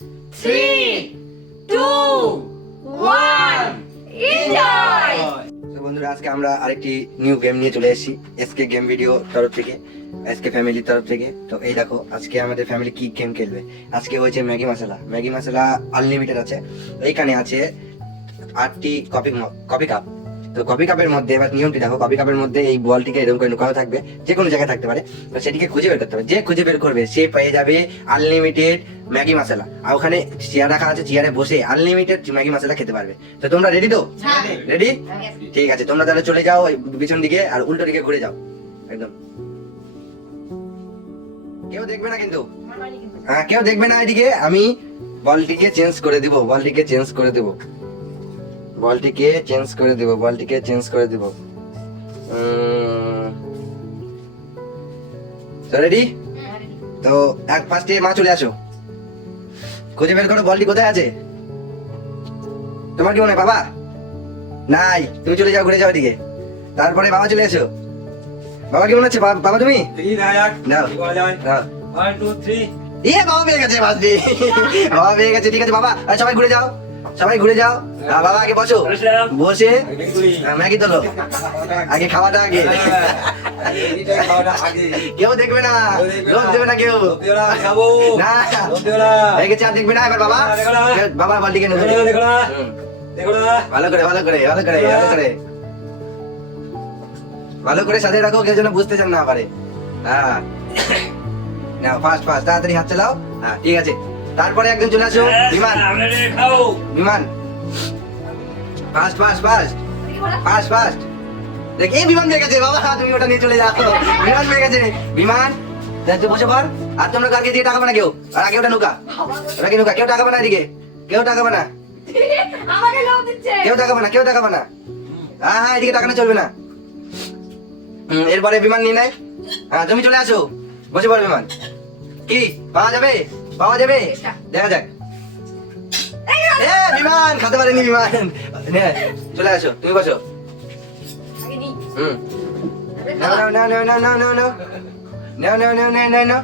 3, 2, 1, enjoy! তো বন্ধুরা, আজকে আমরা আরেকটি নিউ গেম নিয়ে চলে এসেছি এসকে গেম ভিডিও তরফ থেকে, এসকে ফ্যামিলির তরফ থেকে। তো এই দেখো, আজকে আমাদের ফ্যামিলি কি গেম খেলবে। আজকে হয়েছে ম্যাগি মশলা। ম্যাগি মশলা আনলিমিটেড আছে। এইখানে আছে 8টি কফি কাপ। তো কফি কাপের মধ্যে এবার নিয়মটি দেখো, কফি কাপের মধ্যে এই বলটিকে এরকম করে লুকানো থাকবে, যে কোনো জায়গায় থাকতে পারে। তো সেটিকে খুঁজে বের করতে হবে, যে খুঁজে বের করবে সে পেয়ে যাবে আনলিমিটেড ম্যাগি মশলা। আর ওখানে চেয়ার রাখা আছে, চেয়ারে বসে আনলিমিটেড ম্যাগি মশলা খেতে পারবে। তো তোমরা রেডি তো? রেডি? ঠিক আছে, তোমরা তাহলে চলে যাও পিছন দিকে আর উল্টো দিকে ঘুরে যাও একদম। কেউ দেখবে না কিন্তু, হ্যাঁ কেউ দেখবে না এদিকে। আমি বলটিকে চেঞ্জ করে দিব, বলটিকে চেঞ্জ করে দিব, বলটিকে চেঞ্জ করে দিব, বলটিকে চেঞ্জ করে দিব। তো রেডি? তো এক ফার্স্টে মা চলে আসো, খুঁজে বের করো বলটি কোথায় আছে। তোমার কি মনে হয় বাবা? নাই, তুমি চলে যাও, ঘুরে যাও এদিকে। তারপরে বাবা চলে এসো। বাবা কি মনে হচ্ছে? বাবা তুমি নাও, নাও। 1 2 3 ইয়ে বাবা পেয়ে গেছে, বাসদি বাবা পেয়ে গেছে। ঠিক আছে বাবা, আর সবাই ঘুরে যাও, সবাই ঘুরে যাও। বাবা আগে বসো, বসে ম্যাগি তোলো, আগে খাওয়াটা আগে। কেউ দেখবে না, লোক দেবে না কেউ, না হয়ে গেছে আর দেখবে না। এবার বাবা, বাবা বালতিকে নেবে, ভালো করে ভালো করে ভালো করে ভালো করে ভালো করে সাজিয়ে রাখো, কেউ যেন বুঝতে চান না পারে। হ্যাঁ নাও, ফাস্ট ফাস্ট তাড়াতাড়ি হাত চালাও। হ্যাঁ ঠিক আছে, তারপরে একজন চলে আসো। বিমান, বিমান fast fast fast fast fast. দেখ এই বিমান পেয়ে গেছে বাবা, তুমি ওটা নিয়ে চলে যাও। বিমান পেয়ে গেছে, বিমান তুই বসে পড়। আর তোমরা কালকে দিয়ে টাকা বানা কেউ, আর আগে ওটা নুকা, ওটা কি নুকা, কেউ টাকা বানা এদিকে, কেউ টাকা বানা, আমাকে লোভ দিচ্ছে। কেউ টাকা বানা, কেউ টাকা বানা। হ্যাঁ হ্যাঁ এদিকে টাকা না চলবে না। এরপরে বিমান নিয়ে নেয়। হ্যাঁ তুমি চলে আসো, বসে পড়। বিমান কি পাওয়া যাবে? পাওয়া যাবে, দেখা যাক। বিমান খাতে পারেনি, বিমান চলে আসো, তুমি বসো। আগে নি। নাও নাও নাও নাও নাও নাও নাও নাও নাও নাও নাও নাও নাও নাও।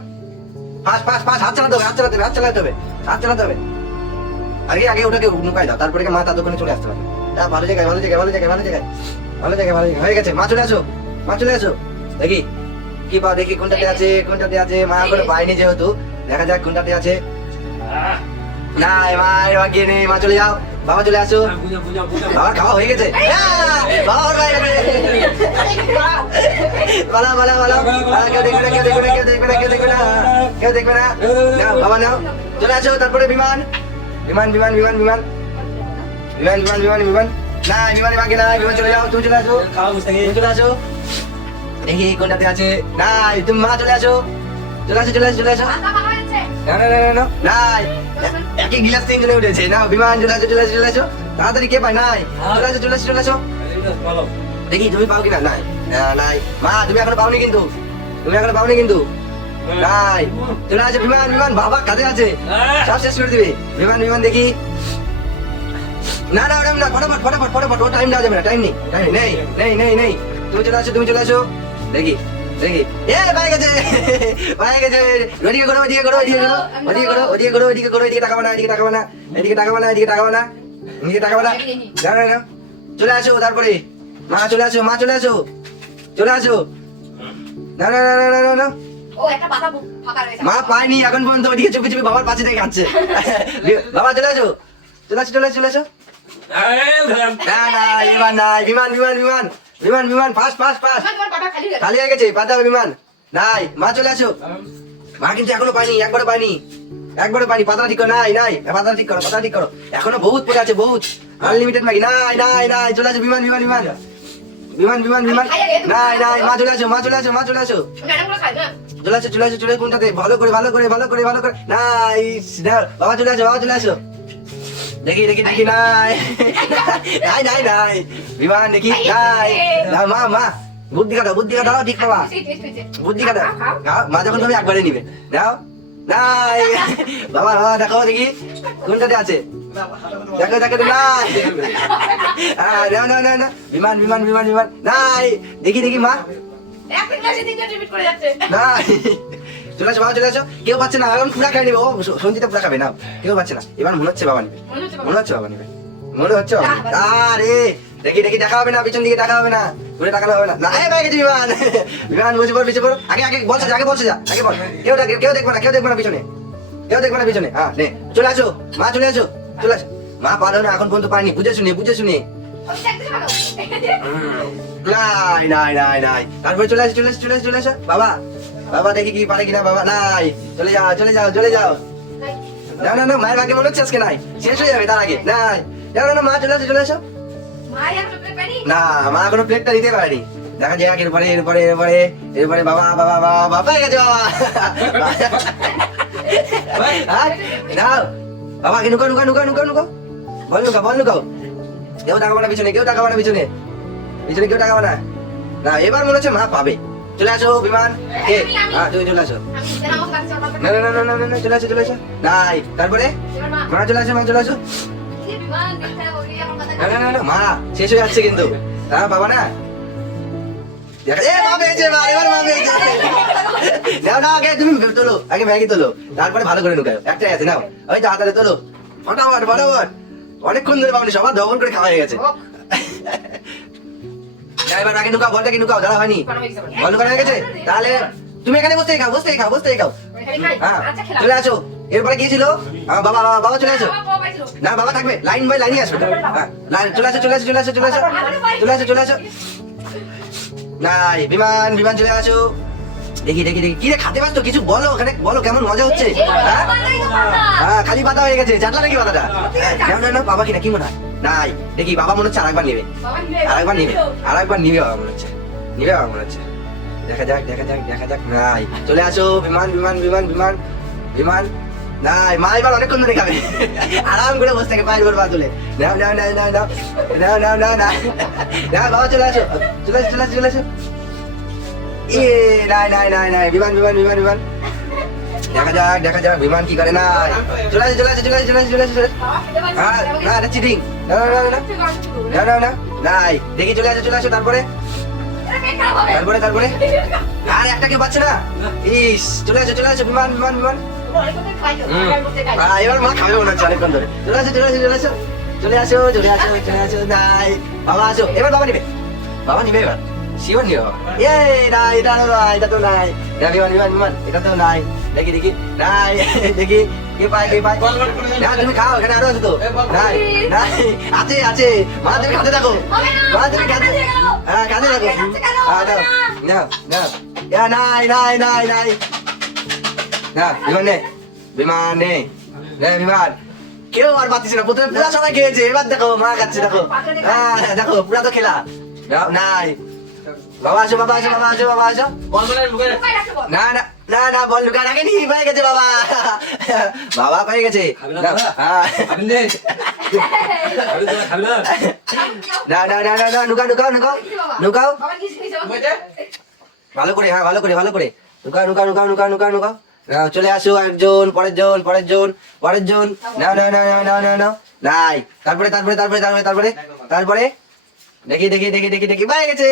ফাস্ট ফাস্ট ফাস্ট, হাত চালাতে হবে, হাত চালাতে হবে, হাত চালাতে হবে, হাত চালাতে হবে। আগে আগে ওটাকে নুকাই দাও, তারপরে মা ততক্ষণে চলে আসতে পারবে। তা ভালো জায়গায় ভালো জায়গায় ভালো জায়গায় ভালো জায়গায় ভালো জায়গায় ভালো জায়গায় হয়ে গেছে। মা চলে আসো, মা চলে আসো। দেখি কি পাও, দেখি কোনটাতে আছে, কোনটাতে আছে। মা করে পাইনি যেহেতু, দেখা যাক কোনটাতে আছে। না মা এবার গিয়ে নেই, মা চলে যাও। বাবা চলে আসো, বাবার খাওয়া হয়ে গেছে। বাবা ওর হয়ে গেছে। বলা বলা বলা, কেউ দেখবে না, কেউ দেখবে না, কেউ দেখবে না, কেউ দেখবে না, কেউ দেখবে না। নাও বাবা নাও, চলে আসো। তারপরে বিমান, বিমান বিমান বিমান বিমান বিমান বিমান বিমান বিমান। না বিমানে বাকি না, বিমান চলে যাও, তুমি চলে আসো, তুমি চলে আসো। দেখি কোনটাতে আছে। না তুমি মা চলে আসো, চলে আসো চলে আসো চলে আসো। মাথা ভাঙা যাচ্ছে। না না না না না, নাই একই গিলাস তিন চলে উঠেছে। না বিমান চলে আসো চলে আসো চলে আসো, তাড়াতাড়ি কে পায়? নাই, চলে আসো চলে আসো চলে আসো। দেখি তুমি পাও কিনা। নাই নাই মা, তুমি এখনো পাওনি কিন্তু, তুমি এখনো পাওনি কিন্তু। নাই চলে আসো বিমান বিমান, বাবা কাজে আছে, সব শেষ করে দিবে। বিমান বিমান দেখি। না না ওরকম না, ফটাফট ফটাফট ফটাফট, ও টাইম দেওয়া যাবে না, টাইম নেই, টাইম নেই নেই নেই নেই। তুমি চলে আসো, তুমি চলে আসো। দেখি দেখি, এ পাই গেছে, পাই গেছে। ওদিকে করো, ওদিকে করো, ওদিকে করো, ওদিকে করো, ওদিকে করো, ওদিকে করো, এদিকে টাকা বানা, এদিকে টাকা বানা, এদিকে টাকা বানা, এদিকে টাকা বানা, এদিকে টাকা বানা। না না না, চলে আসো। তারপরে মা চলে আসো, মা চলে আসো, চলে আসো। না না না না না না, ও একটা পাতা ফাঁকা রয়েছে। মা পায়নি এখন পর্যন্ত, ওদিকে চুপি চুপি বাবার পাশে থেকে খাচ্ছে। বাবা চলে আসো, চলে আসো চলে আসো চলে আসো। না না বিমান নাই, বিমান বিমান বিমান বিমান বিমান, ফাস্ট ফাস্ট ফাস্ট। তোমার পাতা খালি হয়ে গেছে। খালি হয়ে গেছে, পাতা হবে বিমান। নাই মা চলে আসো। মা কিন্তু এখনো পাইনি, একবারও পাইনি, একবারও পাইনি। পাতা ঠিক করো, নাই নাই, পাতা ঠিক করো, পাতা ঠিক করো। এখনো বহুত পড়ে আছে, বহুত আনলিমিটেড ম্যাগি। নাই নাই নাই, চলে আসো বিমান বিমান বিমান বিমান বিমান বিমান। নাই নাই, মা চলে আসো, মা চলে আসো, মা চলে আসো, ম্যাডামগুলো খাই না। চলে আসো চলে আসো চলে। কোনটাতে? ভালো করে ভালো করে ভালো করে ভালো করে। নাই বাবা চলে আসো, বাবা চলে আসো। দেখি দেখি দেখি, নাই নাই নাই নাই বিমান দেখি। নাই না মা, মা বুদ্ধি কাটাও, বুদ্ধি কাটাও, ঠিক বাবা, বুদ্ধি কাটাও। মা যখন তুমি একবারে নিবে, নাও। নাই বাবা, বাবা দেখো দেখি কোনটাতে আছে, দেখো দেখো। নাই না না না না, বিমান বিমান বিমান বিমান। নাই দেখি দেখি মা, এক মিনিট আসে তিনজন রিপিট করে যাচ্ছে। নাই চলে আসো বাবা চলে আসো। কেউ পাচ্ছে না, এখন পুরা খাই নিবে। ও সঞ্জিতা পুরা খাবে না, কেউ পাচ্ছে না। এবার মনে হচ্ছে বাবা নিবে, মনে হচ্ছে বাবা নিবে, মনে হচ্ছে বাবা নিবে। আরে দেখি দেখি, দেখা হবে না, পিছন দিকে দেখা হবে না, ঘুরে তাকানো হবে না। না এই ভাই গেছে বিমান, বিমান বসে পড়, পিছিয়ে পড়। আগে আগে বলছে যা, আগে বলছে যা, আগে বল। কেউ দেখবে না, কেউ দেখবে না পিছনে, কেউ দেখবে না পিছনে। হ্যাঁ নে চলে আসো মা, চলে আসো, চলে আসো। মা পারো না এখন পর্যন্ত পারিনি, বুঝে শুনে বুঝে শুনে। নাই নাই নাই নাই, তারপরে চলে আসো চলে আসো চলে আসো চলে আসো। বাবা বাবা দেখি কি পারে কিনা। বাবা নাই, চলে যাও চলে যাও চলে যাও। না না না, মায়ের ভাগ্যে মনে হচ্ছে আজকে নাই, শেষ হয়ে যাবে তার আগে। নাই না না, মা চলে আসো চলে আসো। না মা এখনো প্লেটটা দিতে পারেনি, দেখা যাক এরপরে এরপরে এরপরে এরপরে। বাবা বাবা বাবা বাবা পেয়ে গেছে বাবা। নাও বাবা, আগে নুকা নুকা নুকা নুকা নুকা, বল নুকা বল নুকাও। কেউ তাকাবো না পিছনে, কেউ তাকাবো না পিছনে, পিছনে কেউ তাকাবো না। না এবার মনে হচ্ছে মা পাবে। চলে আসো বিমান, কে? হ্যাঁ তুমি চলে আসো। না না না না না না, চলে আসো চলে আসো। নাই তারপরে মা চলে আসো, মা চলে আসো। না না না না, মা শেষ হয়ে যাচ্ছে কিন্তু। হ্যাঁ বাবা না, দেখা এ মা পেয়েছে, মা এবার মা পেয়েছে। নাও না, আগে তুমি তোলো, আগে ম্যাগি তোলো, তারপরে ভালো করে নুকাও। একটাই আছে নাও, ওই তো হাতালে তোলো, ফটাফট ফটাফট। অনেকক্ষণ ধরে পাবনি, সবার দমন করে খাওয়া হয়ে গেছে। এবার আগে নুকাও, বলটা কি নুকাও, দাঁড়া হয়নি, বল নুকানো হয়ে গেছে। তাহলে তুমি এখানে বসতেই খাও, বসতেই খাও, বসতেই খাও। হ্যাঁ চলে আসো। এরপরে কি ছিল? বাবা বাবা বাবা চলে আসো। না বাবা থাকবে, লাইন বাই লাইনই আসবে। হ্যাঁ চলে আসো চলে আসো চলে আসো চলে আসো চলে আসো চলে আসো। নাই বিমান বিমান চলে আসো। দেখি দেখি দেখি, কি রে খাতে পারছো কিছু বলো, ওখানে বলো কেমন মজা হচ্ছে। হ্যাঁ খালি পাতা হয়ে গেছে, চাটলা নাকি পাতাটা? না না না, বাবা কিনা কি মনে হয়? নাই দেখি, বাবা মনে হচ্ছে আরেকবার নেবে, আরেকবার নিবে, আরেকবার নিবে বাবা মনে হচ্ছে, নিবে বাবা মনে হচ্ছে। দেখা যাক দেখা যাক দেখা যাক। নাই চলে আসো বিমান বিমান বিমান বিমান বিমান। নাই মা এবার অনেকক্ষণ ধরে খাবে, আরাম করে বসে থাকে পায়ের উপর পা তুলে। নাও নাও নাও নাও নাও নাও নাও নাও না না, বাবা চলে আসো চলে আসো চলে আসো চলে আসো। এ নাই নাই নাই নাই, বিমান বিমান বিমান বিমান। দেখা যাক বিমান কি করে। না চলে আসো চলে আসো চলে আসো চলে আসো চলে আসো চলে আসো। হ্যাঁ না এটা চিটিং, না না না না না না না, নাই দেখি চলে আসো চলে আসো। তারপরে তারপরে তারপরে আর একটা কেউ পাচ্ছে না। ইস চলে আসো চলে আসো বিমান বিমান বিমান। এবার মা খাবে মনে হচ্ছে অনেকক্ষণ ধরে। চলে আসো চলে আসো চলে আসো চলে আসো চলে আসো চলে আসো। নাই বাবা আসো, এবার বাবা নিবে, বাবা নিবে এবার শিওর নিবে বাবা। এ না এটা না, এটা তো নাই। বিমান বিমান বিমান, এটা তো নাই। দেখি দেখি নাই, দেখি কে পায় কে পায়। না তুমি খাও, এখানে আরো আছে তো। নাই নাই, আছে আছে। মা তুমি খাতে থাকো, মা তুমি খাতে, হ্যাঁ খাতে থাকো। হ্যাঁ নাও নাও নাও। নাই নাই নাই নাই না, বিমান নে বিমান নে নে বিমান। কেউ আর পাচ্ছিস না, প্রথমে পুরা সবাই খেয়েছে, এবার দেখো মা খাচ্ছে দেখো। হ্যাঁ দেখো পুরা তো খেলা। নাই বাবা আসো বাবা আসো বাবা আসো বাবা আসো। না না না না, বল লুকা রাখেনি, পেয়ে গেছে বাবা, বাবা পেয়ে গেছে। না না না না না, নুকাও নুকাও নুকাও নুকাও ভালো করে। হ্যাঁ ভালো করে ভালো করে নুকাও নুকাও নুকাও নুকাও নুকাও নুকাও। চলে আসো একজন, পরের জন পরের জন পরের জন। না না না না না না না, নাই তারপরে তারপরে তারপরে তারপরে তারপরে তারপরে দেখি দেখি দেখি দেখি দেখি পাই গেছে,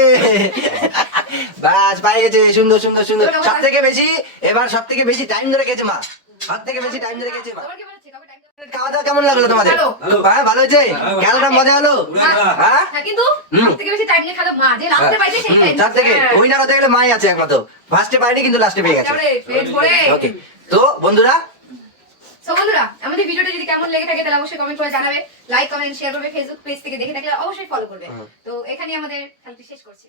বাস পাই গেছে। সুন্দর সুন্দর সুন্দর, সব থেকে বেশি এবার সব থেকে বেশি টাইম ধরে গেছে মা, সব থেকে বেশি টাইম ধরে গেছে মা। খাওয়া দাওয়া কেমন লাগলো তোমাদের? হ্যাঁ ভালো হয়েছে, খেলাটা মজা হলো। হ্যাঁ কিন্তু সবথেকে বেশি টাইম নিয়ে খেলো মা, যে লাস্টে পাইছে সেই টাইম। সব থেকে উইনার হতে গেলে মাই আছে একমাত্র, ফার্স্টে পাইনি কিন্তু লাস্টে পেয়ে গেছে। ওকে তো বন্ধুরা, বন্ধুরা আমাদের ভিডিওটা যদি কেমন লেগে থাকে তাহলে অবশ্যই কমেন্ট করে জানাবে, লাইক কমেন্ট শেয়ার করবে, ফেসবুক পেজ থেকে দেখে থাকলে অবশ্যই ফলো করবে। তো এখানে আমাদের খেলাটি শেষ করছি।